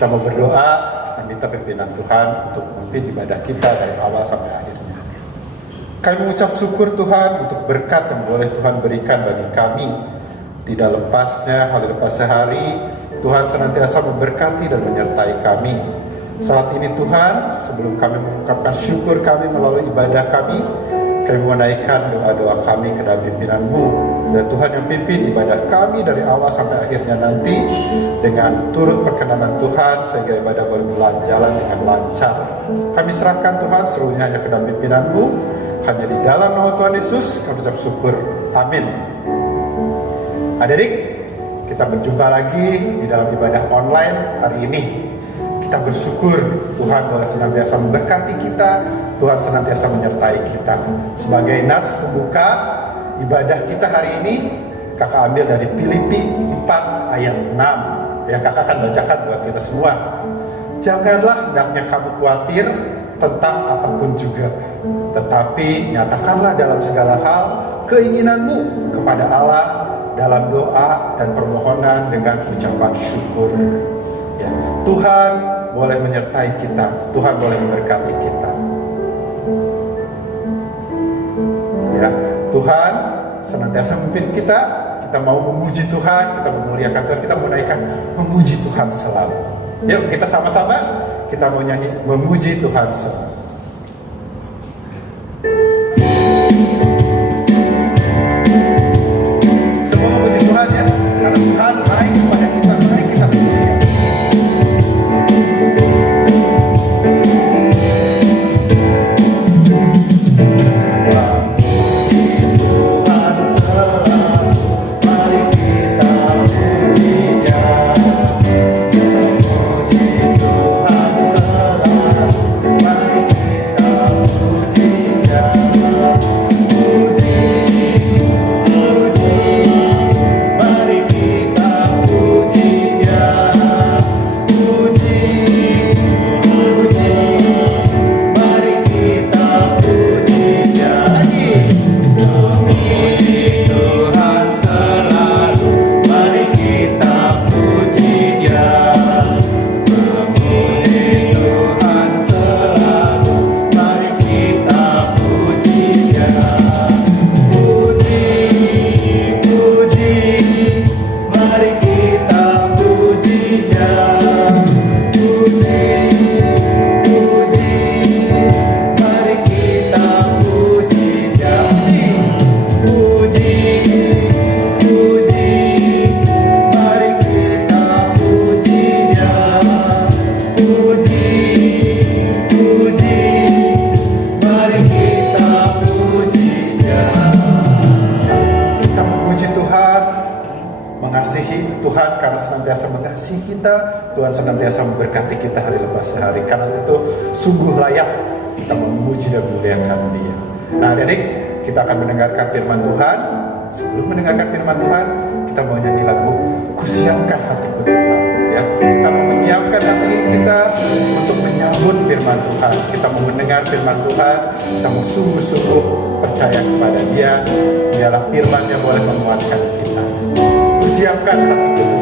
Kita mau berdoa, kita minta pimpinan Tuhan untuk memimpin ibadah kita dari awal sampai akhirnya. Kami mengucap syukur Tuhan untuk berkat yang boleh Tuhan berikan bagi kami. Tidak lepasnya, hari lepas sehari, Tuhan senantiasa memberkati dan menyertai kami. Saat ini Tuhan, sebelum kami mengungkapkan syukur kami melalui ibadah kami Kami menaikkan doa-doa kami ke dalam pimpinan-Mu, dan Tuhan yang pimpin ibadah kami dari awal sampai akhirnya nanti dengan turut perkenanan Tuhan, sehingga ibadah boleh berjalan dengan lancar. Kami serahkan Tuhan seluruhnya hanya ke dalam pimpinan-Mu, hanya di dalam nama Tuhan Yesus kami ucap syukur. Amin. Adik-adik, kita berjumpa lagi di dalam ibadah online hari ini. Kita bersyukur Tuhan boleh senantiasa memberkati kita, Tuhan senantiasa menyertai kita. Sebagai nats pembuka ibadah kita hari ini, kakak ambil dari Filipi 4 ayat 6 yang kakak akan bacakan buat kita semua. Janganlah hendaknya kamu khawatir tentang apapun juga, tetapi nyatakanlah dalam segala hal keinginanmu kepada Allah dalam doa dan permohonan dengan ucapan syukur. Ya, Tuhan boleh menyertai kita, Tuhan boleh memberkati kita. Ya, Tuhan senantiasa memimpin kita. Kita mau memuji Tuhan, kita memuliakan Tuhan, kita menaikkan memuji Tuhan selalu. Yuk kita sama-sama, kita mau nyanyi memuji Tuhan selalu. Semua memuji Tuhan ya, karena Tuhan baik kepada kita, mari kita puji Dia. Tuhan karena senantiasa mengasihi kita, Tuhan senantiasa memberkati kita hari lepas hari. Karena itu sungguh layak kita memuji dan memuliakan Dia. Nah, adik, kita akan mendengarkan firman Tuhan. Sebelum mendengarkan firman Tuhan, kita mau nyanyi lagu Kusiapkan Hatiku Tuhan. Ya, kita mau menyiapkan hati kita untuk menyambut firman Tuhan. Kita mau mendengar firman Tuhan. Kita mau sungguh-sungguh percaya kepada Dia. Biarlah firman yang boleh menguatkan kita. Kusiapkan hatiku Tuhan.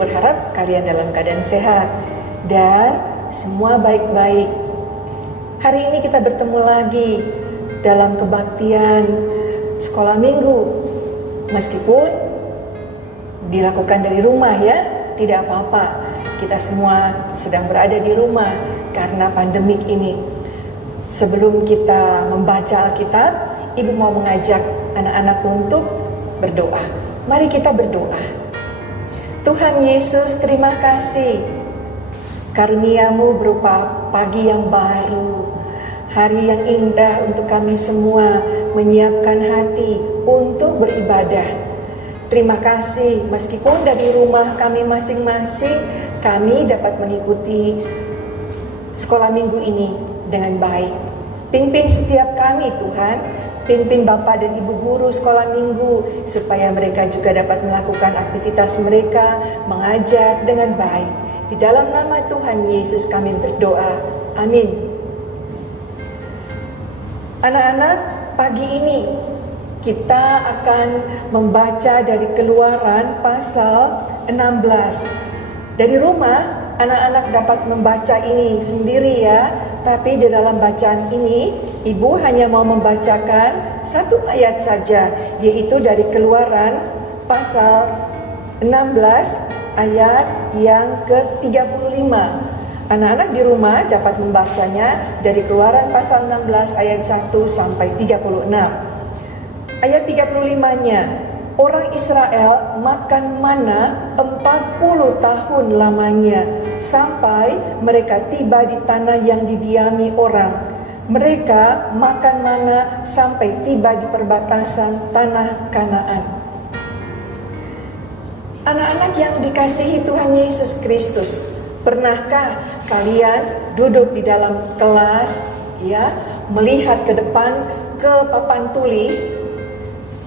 berharap kalian dalam keadaan sehat dan semua baik-baik. Hari ini kita bertemu lagi dalam kebaktian sekolah minggu. Meskipun dilakukan dari rumah ya, tidak apa-apa. Kita semua sedang berada di rumah karena pandemik ini. Sebelum kita membaca Alkitab, Ibu mau mengajak anak-anak untuk berdoa. Mari kita berdoa. Tuhan Yesus, terima kasih. Karunia-Mu berupa pagi yang baru, hari yang indah untuk kami semua menyiapkan hati untuk beribadah. Terima kasih, meskipun dari rumah kami masing-masing, kami dapat mengikuti sekolah minggu ini dengan baik. Pimpin setiap kami Tuhan, pimpin Bapak dan Ibu guru sekolah minggu, supaya mereka juga dapat melakukan aktivitas mereka, mengajar dengan baik. Di dalam nama Tuhan Yesus kami berdoa, amin. Anak-anak, pagi ini kita akan membaca dari Keluaran pasal 16. Dari rumah, anak-anak dapat membaca ini sendiri ya. Tapi di dalam bacaan ini, Ibu hanya mau membacakan satu ayat saja, yaitu dari Keluaran pasal 16 ayat yang ke-35. Anak-anak di rumah dapat membacanya dari Keluaran pasal 16 ayat 1 sampai 36. Ayat 35-nya, orang Israel makan mana 40 tahun lamanya, sampai mereka tiba di tanah yang didiami orang. Mereka makan mana sampai tiba di perbatasan tanah Kanaan. Anak-anak yang dikasihi Tuhan Yesus Kristus, pernahkah kalian duduk di dalam kelas, ya, melihat ke depan ke papan tulis,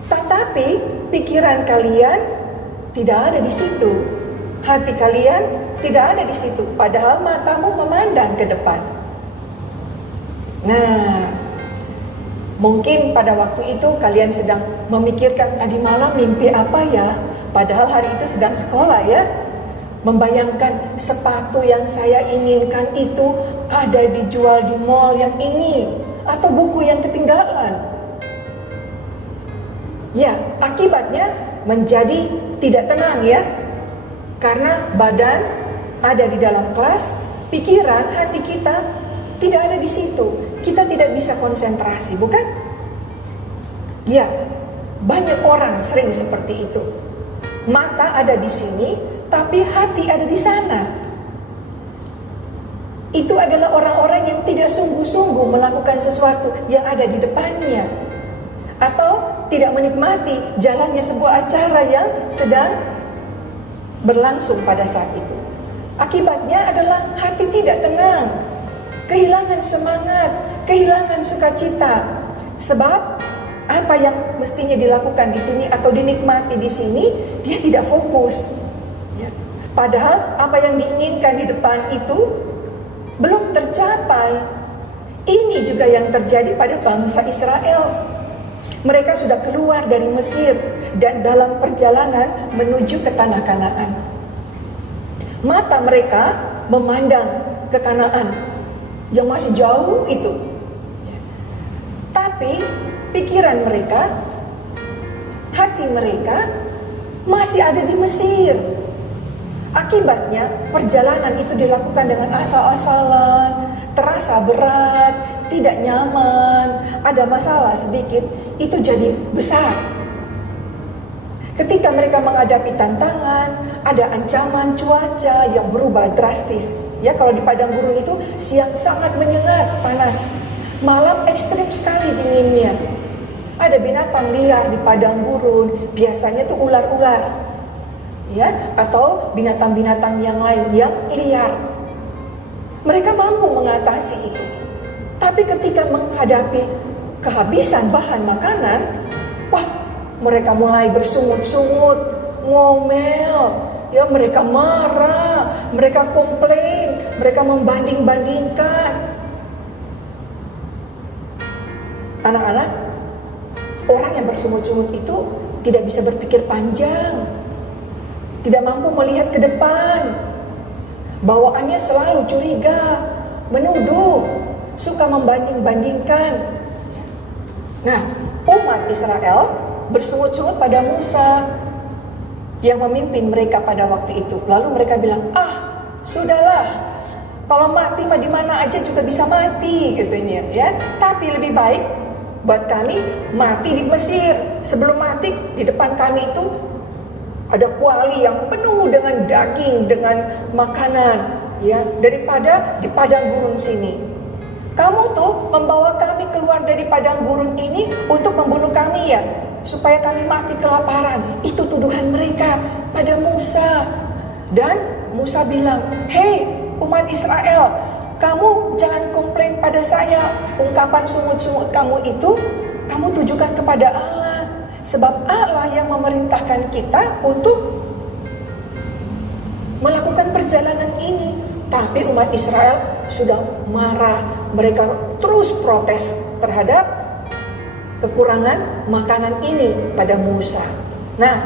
tetapi pikiran kalian tidak ada di situ, hati kalian tidak ada di situ, padahal matamu memandang ke depan. Nah, mungkin pada waktu itu kalian sedang memikirkan tadi malam mimpi apa ya, padahal hari itu sedang sekolah ya. Membayangkan sepatu yang saya inginkan itu ada dijual di mall yang ini, atau buku yang ketinggalan. Ya, akibatnya menjadi tidak tenang ya. Karena badan ada di dalam kelas, pikiran, hati kita tidak ada di situ. Kita tidak bisa konsentrasi, bukan? Ya, banyak orang sering seperti itu. Mata ada di sini, tapi hati ada di sana. Itu adalah orang-orang yang tidak sungguh-sungguh melakukan sesuatu yang ada di depannya, atau tidak menikmati jalannya sebuah acara yang sedang berlangsung pada saat itu. Akibatnya adalah hati tidak tenang, kehilangan semangat, kehilangan sukacita. Sebab apa yang mestinya dilakukan di sini atau dinikmati di sini, dia tidak fokus. Ya. Padahal apa yang diinginkan di depan itu belum tercapai. Ini juga yang terjadi pada bangsa Israel. Mereka sudah keluar dari Mesir dan dalam perjalanan menuju ke tanah Kanaan. Mata mereka memandang ke Kanaan yang masih jauh itu. Tapi pikiran mereka, hati mereka masih ada di Mesir. Akibatnya perjalanan itu dilakukan dengan asal-asalan, terasa berat, tidak nyaman, ada masalah sedikit, itu jadi besar. Ketika mereka menghadapi tantangan, ada ancaman cuaca yang berubah drastis. Ya, kalau di padang gurun itu siang sangat menyengat, panas. Malam ekstrim sekali dinginnya. Ada binatang liar di padang gurun, biasanya tuh ular-ular. Ya, atau binatang-binatang yang lain yang liar. Mereka mampu mengatasi itu. Tapi ketika menghadapi kehabisan bahan makanan, wah, mereka mulai bersungut-sungut, ngomel, ya, mereka marah, mereka komplain, mereka membanding-bandingkan. Anak-anak, orang yang bersungut-sungut itu tidak bisa berpikir panjang. tidak mampu melihat ke depan. Bawaannya selalu curiga, menuduh, suka membanding-bandingkan. Nah, umat Israel bersungut-sungut pada Musa yang memimpin mereka pada waktu itu. Lalu mereka bilang, sudahlah, kalau mati mah di mana aja juga bisa mati, katanya, ya. Tapi lebih baik buat kami mati di Mesir. Sebelum mati, di depan kami itu ada kuali yang penuh dengan daging, dengan makanan, ya, daripada di padang gurun sini. Kamu tuh membawa kami keluar dari padang gurun ini untuk membunuh kami, ya, supaya kami mati kelaparan. Itu tuduhan mereka pada Musa. Dan Musa bilang, hei umat Israel, kamu jangan komplain pada saya. Ungkapan sungut-sungut kamu itu kamu tujukan kepada Allah. Sebab Allah yang memerintahkan kita untuk melakukan perjalanan ini. Tapi umat Israel sudah marah. Mereka terus protes terhadap kekurangan makanan ini pada Musa. Nah,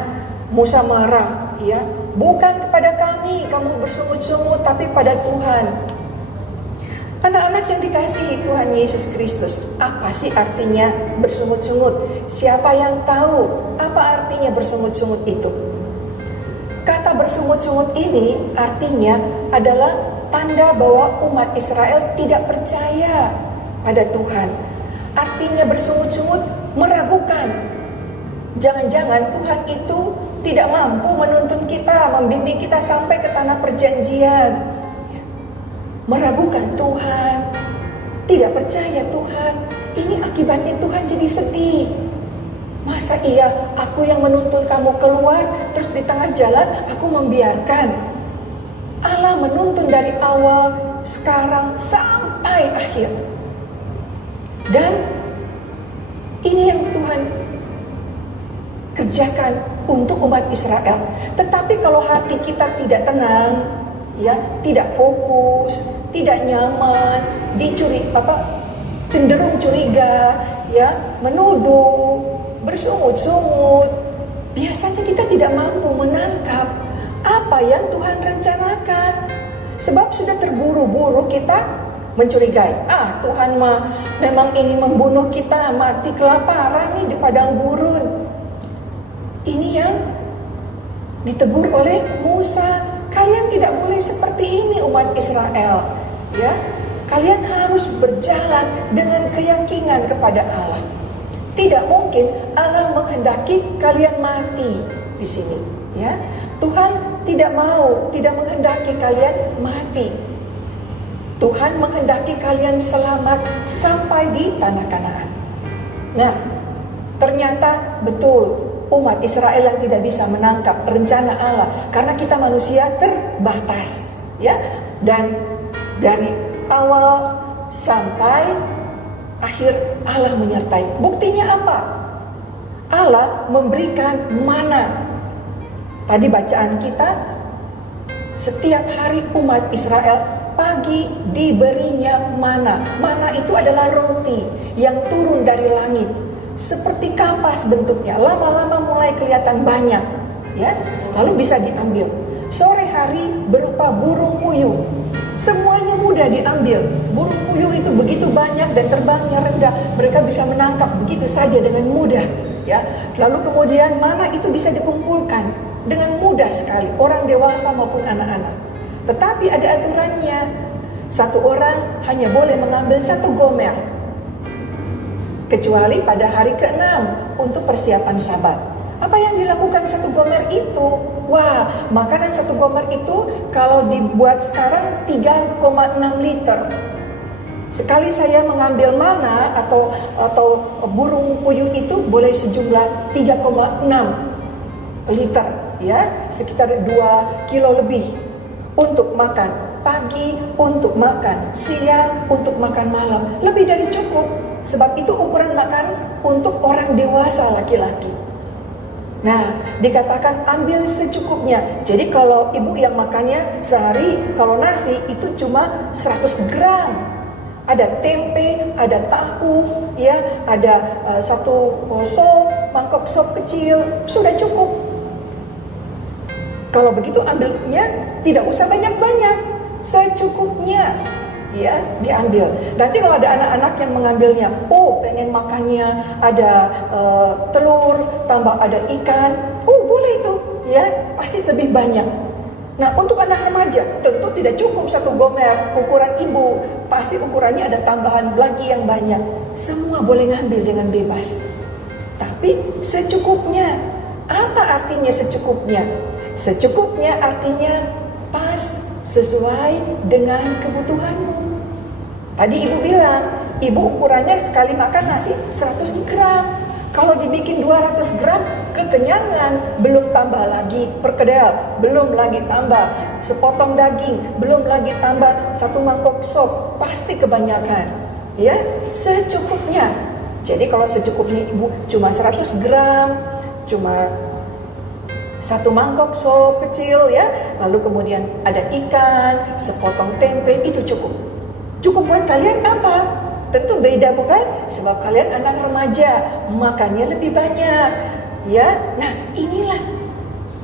Musa marah, ya, bukan kepada kami kamu bersungut-sungut, tapi pada Tuhan. Anak-anak yang dikasihi Tuhan Yesus Kristus, apa sih artinya bersungut-sungut? Siapa yang tahu apa artinya bersungut-sungut itu? Kata bersungut-sungut ini artinya adalah tanda bahwa umat Israel tidak percaya pada Tuhan. Artinya bersungut-sungut meragukan. Jangan-jangan Tuhan itu tidak mampu menuntun kita, membimbing kita sampai ke tanah perjanjian. Meragukan Tuhan, tidak percaya Tuhan. Ini akibatnya Tuhan jadi sedih. Masa iya aku yang menuntun kamu keluar, terus di tengah jalan aku membiarkan? Allah menuntun dari awal, sekarang sampai akhir. Dan ini yang Tuhan kerjakan untuk umat Israel. Tetapi kalau hati kita tidak tenang, ya, tidak fokus, tidak nyaman, cenderung curiga, ya, menuduh, bersungut-sungut, biasanya kita tidak mampu menangkap apa yang Tuhan rencanakan. Sebab sudah terburu-buru kita mencurigai, Tuhan mah memang ini membunuh kita, mati kelaparan nih di padang gurun. Ini yang ditegur oleh Musa. Kalian tidak boleh seperti ini umat Israel, ya. Kalian harus berjalan dengan keyakinan kepada Allah. Tidak mungkin Allah menghendaki kalian mati di sini, ya. Tuhan tidak menghendaki kalian mati. Tuhan menghendaki kalian selamat sampai di tanah Kanaan. Nah, ternyata betul umat Israel yang tidak bisa menangkap rencana Allah karena kita manusia terbatas, ya. Dan dari awal sampai akhir Allah menyertai. Buktinya apa? Allah memberikan mana. Tadi bacaan kita, setiap hari umat Israel pagi diberinya mana. Mana itu adalah roti yang turun dari langit. Seperti kapas bentuknya, lama-lama mulai kelihatan banyak, ya. Lalu bisa diambil. Sore hari berupa burung puyuh. Semuanya mudah diambil. Burung puyuh itu begitu banyak dan terbangnya rendah. Mereka bisa menangkap begitu saja dengan mudah, ya. Lalu kemudian mana itu bisa dikumpulkan dengan mudah sekali, orang dewasa maupun anak-anak. Tetapi ada aturannya. Satu orang hanya boleh mengambil 1 gomer. Kecuali pada hari ke-6 untuk persiapan Sabat. Apa yang dilakukan 1 gomer itu? Wah, makanan 1 gomer itu kalau dibuat sekarang 3,6 liter. Sekali saya mengambil mana atau burung puyuh itu boleh sejumlah 3,6 liter, ya, sekitar 2 kilo lebih untuk makan pagi, untuk makan siang, untuk makan malam. Lebih dari cukup. Sebab itu ukuran makan untuk orang dewasa laki-laki. Nah, dikatakan ambil secukupnya. Jadi kalau ibu yang makannya sehari, kalau nasi itu cuma 100 gram. Ada tempe, ada tahu, ya, ada 1 sop, mangkok sop kecil, sudah cukup. Kalau begitu ambilnya tidak usah banyak-banyak, secukupnya ya diambil. Nanti kalau ada anak-anak yang mengambilnya, oh pengen makannya ada telur tambah ada ikan, oh boleh itu ya, pasti lebih banyak. Nah untuk anak remaja tentu tidak cukup satu gomer ukuran ibu, pasti ukurannya ada tambahan lagi yang banyak. Semua boleh ngambil dengan bebas, tapi secukupnya. Apa artinya secukupnya? Secukupnya artinya pas, sesuai dengan kebutuhanmu. Tadi ibu bilang, ibu ukurannya sekali makan nasi 100 gram. Kalau dibikin 200 gram, kekenyangan, belum tambah lagi perkedel, belum lagi tambah sepotong daging, belum lagi tambah 1 mangkok sop, pasti kebanyakan. Ya, secukupnya. Jadi kalau secukupnya ibu cuma 100 gram, cuma 1 mangkok sop kecil ya, lalu kemudian ada ikan, sepotong tempe, itu cukup. Cukup buat kalian apa? Tentu beda bukan? Sebab kalian anak remaja, makannya lebih banyak. Ya, nah inilah.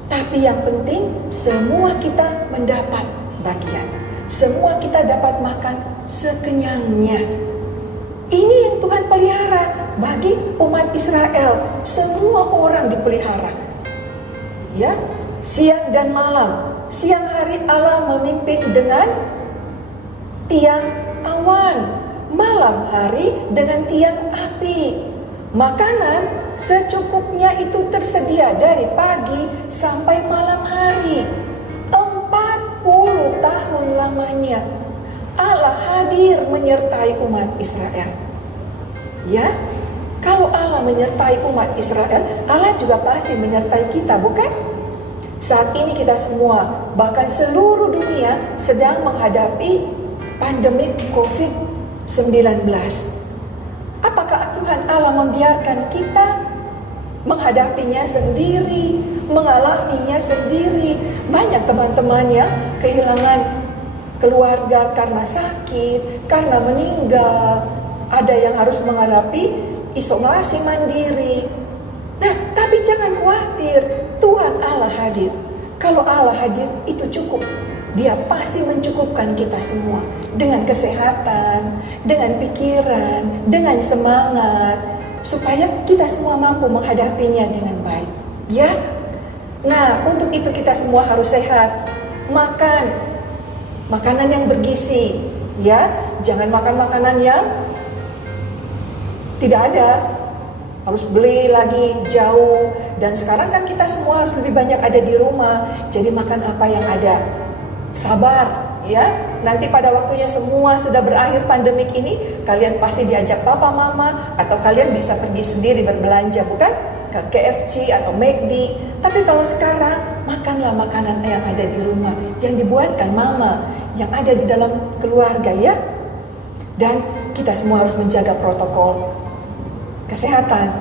Tapi yang penting semua kita mendapat bagian. Semua kita dapat makan sekenyangnya. Ini yang Tuhan pelihara bagi umat Israel. Semua orang dipelihara. Ya, siang dan malam. Siang hari Allah memimpin dengan tiang awan, malam hari dengan tiang api. Makanan secukupnya itu tersedia dari pagi sampai malam hari. 40 tahun lamanya Allah hadir menyertai umat Israel. Ya, kalau Allah menyertai umat Israel, Allah juga pasti menyertai kita, bukan? Saat ini kita semua, bahkan seluruh dunia sedang menghadapi pandemi COVID-19. Apakah Tuhan Allah membiarkan kita menghadapinya sendiri, mengalaminya sendiri? Banyak teman-teman yang kehilangan keluarga karena sakit, karena meninggal. Ada yang harus menghadapi isolasi mandiri. Nah, tapi jangan khawatir, Tuhan Allah hadir. Kalau Allah hadir, itu cukup. Dia pasti mencukupkan kita semua dengan kesehatan, dengan pikiran, dengan semangat, supaya kita semua mampu menghadapinya dengan baik. Ya, nah untuk itu kita semua harus sehat, makan makanan yang bergizi. Ya, jangan makan makanan yang tidak ada, harus beli lagi jauh. Dan sekarang kan kita semua harus lebih banyak ada di rumah, jadi makan apa yang ada. Sabar ya, nanti pada waktunya semua sudah berakhir pandemik ini, kalian pasti diajak papa mama, atau kalian bisa pergi sendiri berbelanja, bukan? Ke KFC atau McD. Tapi kalau sekarang, makanlah makanan yang ada di rumah, yang dibuatkan mama, yang ada di dalam keluarga ya. Dan kita semua harus menjaga protokol kesehatan,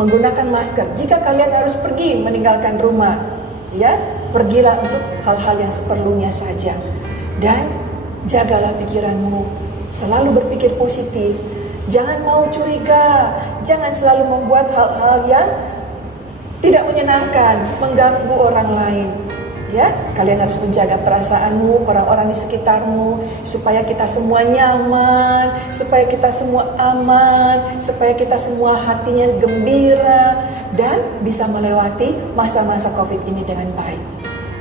menggunakan masker. Jika kalian harus pergi meninggalkan rumah, ya, pergilah untuk hal-hal yang seperlunya saja. Dan jagalah pikiranmu, selalu berpikir positif. Jangan mau curiga, jangan selalu membuat hal-hal yang tidak menyenangkan, mengganggu orang lain. Ya, kalian harus menjaga perasaanmu, orang-orang di sekitarmu, supaya kita semua nyaman, supaya kita semua aman, supaya kita semua hatinya gembira dan bisa melewati masa-masa COVID ini dengan baik.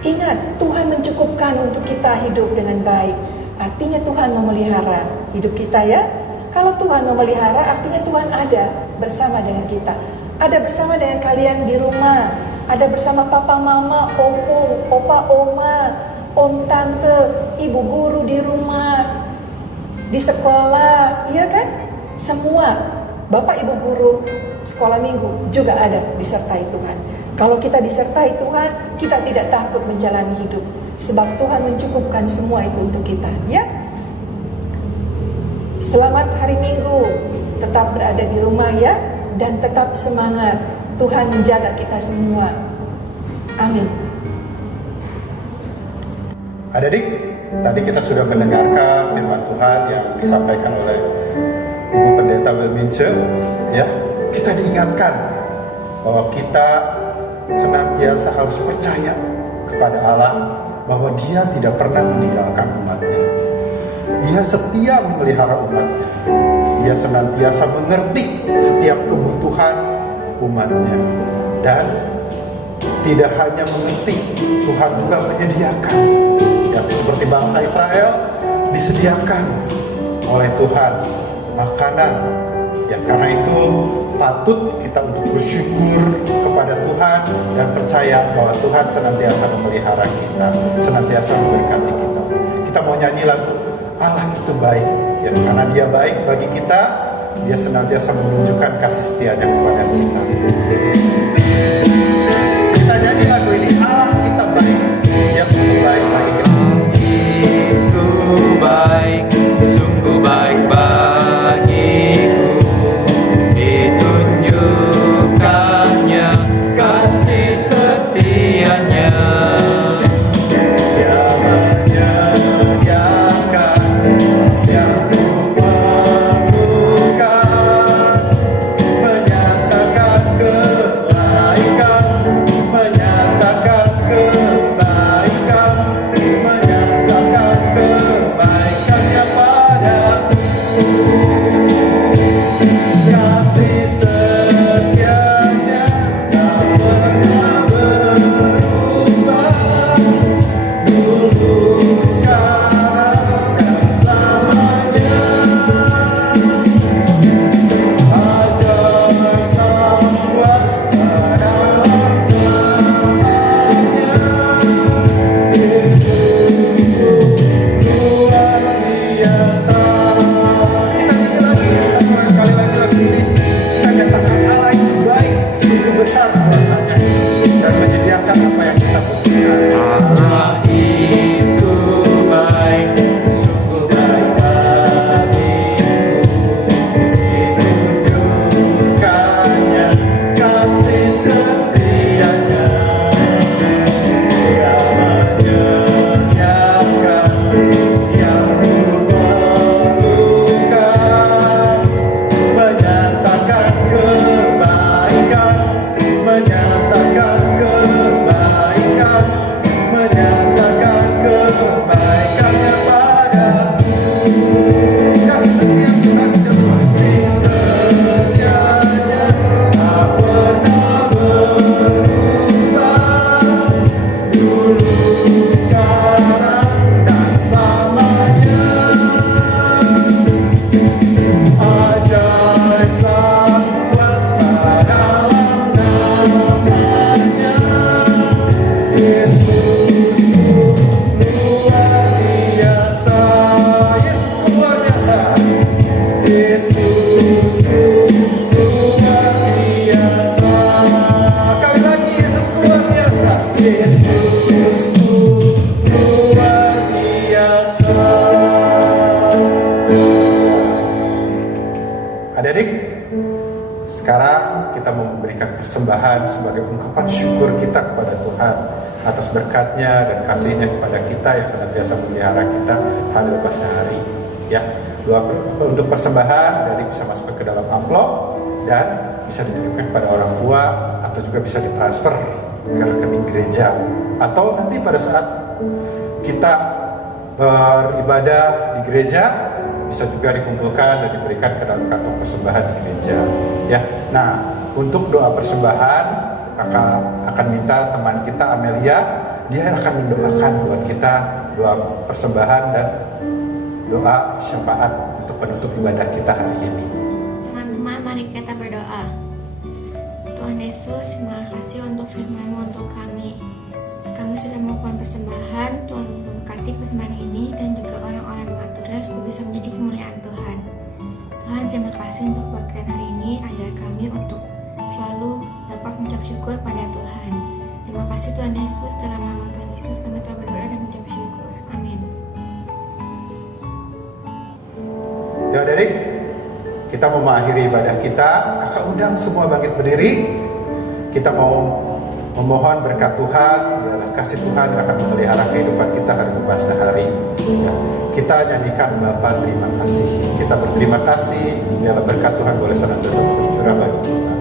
Ingat, Tuhan mencukupkan untuk kita hidup dengan baik. Artinya Tuhan memelihara hidup kita ya. Kalau Tuhan memelihara, artinya Tuhan ada bersama dengan kita. Ada bersama dengan kalian di rumah, ada bersama papa mama, opung, opa oma, om tante, ibu guru di rumah, di sekolah, iya kan? Semua, bapak ibu guru, sekolah minggu juga ada disertai Tuhan. Kalau kita disertai Tuhan, kita tidak takut menjalani hidup, sebab Tuhan mencukupkan semua itu untuk kita, ya. Selamat hari Minggu, tetap berada di rumah ya, dan tetap semangat. Tuhan menjaga kita semua. Amin. Adik-adik, tadi kita sudah mendengarkan firman Tuhan yang disampaikan oleh Ibu Pendeta Wilmince. Ya, kita diingatkan bahwa kita senantiasa harus percaya kepada Allah bahwa Dia tidak pernah meninggalkan umatnya. Dia setia memelihara umatnya. Dia senantiasa mengerti setiap kebutuhan umatnya. Dan tidak hanya mengerti, Tuhan juga menyediakan. Ya, seperti bangsa Israel disediakan oleh Tuhan makanan. Ya, karena itu patut kita untuk bersyukur kepada Tuhan dan percaya bahwa Tuhan senantiasa memelihara kita, senantiasa memberkati kita. Kita mau nyanyi lagu Allah itu baik, ya, karena Dia baik bagi kita. Dia senantiasa menunjukkan kasih setianya kepada kita. Kita nyanyi lagu ini, Allah kita baik, Dia sungguh baik bagi kita. Itu baik, sungguh baik bagiku, ditunjukkannya kasih setianya. Dia menyediakan yang memerlukan, menyatakan kebaikan, menyatakan kebaikan, menyatakan kebaikannya padaku. Kasih setianya tak pernah berubah, dulu, sekarang, dan selamanya. Ajaib dalam kuasa dalam namanya. Yesusku luar biasa. Kita nyanyi lagi ya, satu kali lagi lagu ini. Kita nyatakan Allah itu baik, sungguh besar kuasanya, dan menyediakan apa yang kita butuhkan. Allah itu baik, sungguh baik bagiku, Ditunjukkannya kasih setianya. Dia menyediakan yang kuperlukan, menyatakan kebaikan, menyatakan kebaikan, menyatakan kebaikannya padaku. Kasih setia Tuhan tidak kasih setianya tak pernah berubah, dulu, sekarang, dan selamanya. Ajaib dalam kuasa dalam namanya. Yesusku luar biasa. Yesusku luar biasa. Yesusku luar biasa. Kali lagi, Yesusku luar biasa. Yesusku luar biasa. Adik-adik, sekarang kita mau memberikan persembahan sebagai ungkapan syukur kita kepada Tuhan atas berkatnya dan kasihnya kepada kita yang senantiasa memelihara kita hari lepas hari. Ya, untuk persembahan dari bisa masuk ke dalam amplop dan bisa dititipkan kepada orang tua atau juga bisa ditransfer ke rekening gereja, atau nanti pada saat kita beribadah di gereja bisa juga dikumpulkan dan diberikan ke dalam kantong persembahan di gereja. Ya, nah untuk doa persembahan kakak akan minta teman kita Amelia, dia akan mendoakan buat kita doa persembahan dan doa syafaat untuk penutup ibadah kita hari ini. Teman-teman, mari kita berdoa. Tuhan Yesus, terima kasih untuk firman-Mu untuk kami. Kami sudah melakukan persembahan, Tuhan memberkati persembahan ini dan juga orang-orang mengaturnya supaya bisa menjadi kemuliaan Tuhan. Tuhan, terima kasih untuk berkat hari ini, ajar kami untuk selalu dapat mengucap syukur pada Tuhan. Terima kasih Tuhan Yesus, dalam nama Tuhan Yesus kami telah berdoa dan mengucap syukur. Amin. Ya adik, kita mau mengakhiri ibadah kita. Kakak undang semua bangkit berdiri. Kita mau memohon berkat Tuhan, biarlah kasih Tuhan yang akan memelihara kehidupan kita hari lepas hari. Ya, kita nyanyikan Bapa terima kasih. Kita berterima kasih, biarlah berkat Tuhan boleh senantiasa tercurah bagi kita.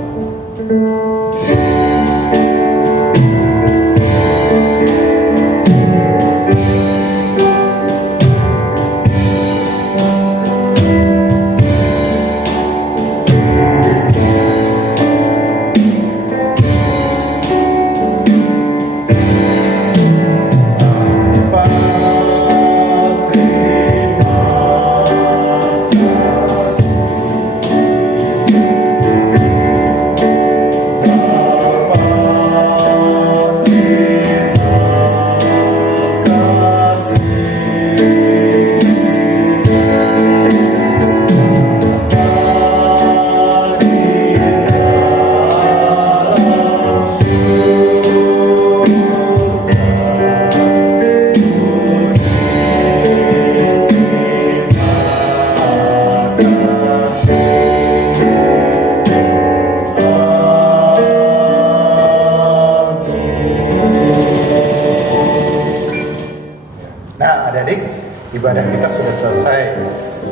ibadah kita sudah selesai.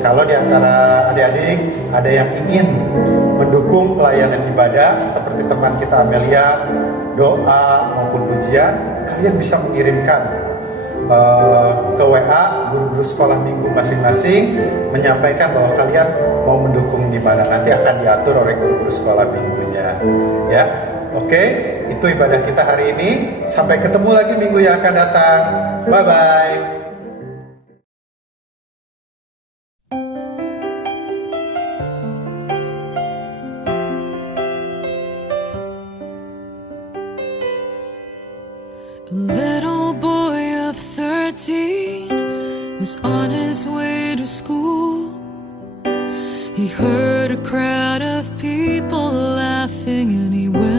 Kalau di antara adik-adik ada yang ingin mendukung pelayanan ibadah seperti teman kita Amelia, doa maupun pujian, kalian bisa mengirimkan ke WA guru-guru sekolah minggu masing-masing, menyampaikan bahwa kalian mau mendukung di mana. Nanti akan diatur oleh guru-guru sekolah minggunya. Ya, oke, itu ibadah kita hari ini. Sampai ketemu lagi minggu yang akan datang. Bye bye. A little boy of 13 was on his way to school. He heard a crowd of people laughing and he went